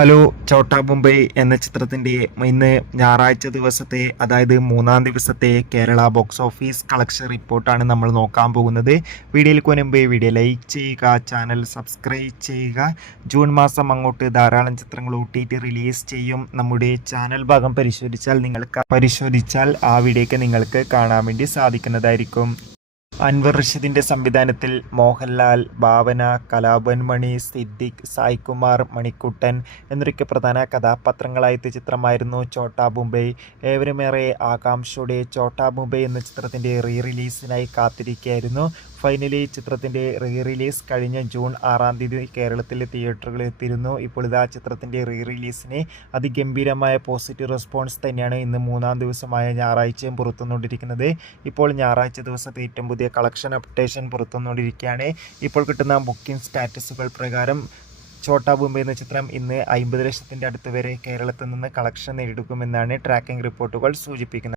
Hello. ചോട്ടാ മുംബൈ എന്ന ചിത്രത്തിൻ്റെ ഇന്ന് ഞായറാഴ്ച ദിവസത്തെ, അതായത് മൂന്നാം ദിവസത്തെ കേരള ബോക്സ് ഓഫീസ് കളക്ഷൻ റിപ്പോർട്ടാണ് നമ്മൾ നോക്കാൻ പോകുന്നത്. വീഡിയോയിൽ മുൻപ് വീഡിയോ ലൈക്ക് ചെയ്യുക, ചാനൽ സബ്സ്ക്രൈബ് ചെയ്യുക. ജൂൺ മാസം അങ്ങോട്ട് ധാരാളം ചിത്രങ്ങൾ OTT റിലീസ് ചെയ്യും. നമ്മുടെ ചാനൽ ഭാഗം പരിശോധിച്ചാൽ ആ വീഡിയോയ്ക്ക് നിങ്ങൾക്ക് കാണാൻ വേണ്ടി സാധിക്കുന്നതായിരിക്കും. അൻവർ റഷീദിന്റെ സംവിധാനത്തിൽ മോഹൻലാൽ, ഭാവന, കലാഭവൻ മണി, സിദ്ദിഖ്, സായ്കുമാർ, മണിക്കുട്ടൻ എന്നൊക്കെ പ്രധാന കഥാപാത്രങ്ങളായെത്തിയ ചിത്രമായിരുന്നു ചോട്ടാ മുംബൈ. ഏവരുമേറെ ആകാംക്ഷയോടെ ചോട്ടാ മുംബൈ എന്ന ചിത്രത്തിൻ്റെ റിലീസിനായി കാത്തിരിക്കുകയായിരുന്നു. ഫൈനലി ചിത്രത്തിൻ്റെ റിലീസ് കഴിഞ്ഞ ജൂൺ 6-ാം തീയതി കേരളത്തിലെ തിയേറ്ററുകളിൽ എത്തിയിരുന്നു. ഇപ്പോൾ ഇതാ ചിത്രത്തിൻ്റെ റിലീസിന് അതിഗംഭീരമായ പോസിറ്റീവ് റെസ്പോൺസ് തന്നെയാണ് ഇന്ന് മൂന്നാം ദിവസമായ ഞായറാഴ്ചയും പുറത്തുവന്നുകൊണ്ടിരിക്കുന്നത്. ഇപ്പോൾ ഞായറാഴ്ച ദിവസത്തെ ഏറ്റവും പുതിയ കളക്ഷൻ അപ്ഡേഷൻ പുറത്തുവന്നുകൊണ്ടിരിക്കുകയാണ്. ഇപ്പോൾ കിട്ടുന്ന ബുക്കിംഗ് സ്റ്റാറ്റസുകൾ പ്രകാരം ചോട്ടാ മുംബൈ എന്ന ചിത്രം ഇന്ന് 50 ലക്ഷത്തിൻ്റെ അടുത്ത് വരെ കേരളത്തിൽ നിന്ന് കളക്ഷൻ നേടിയെടുക്കുമെന്നാണ് ട്രാക്കിംഗ് റിപ്പോർട്ടുകൾ സൂചിപ്പിക്കുന്നത്.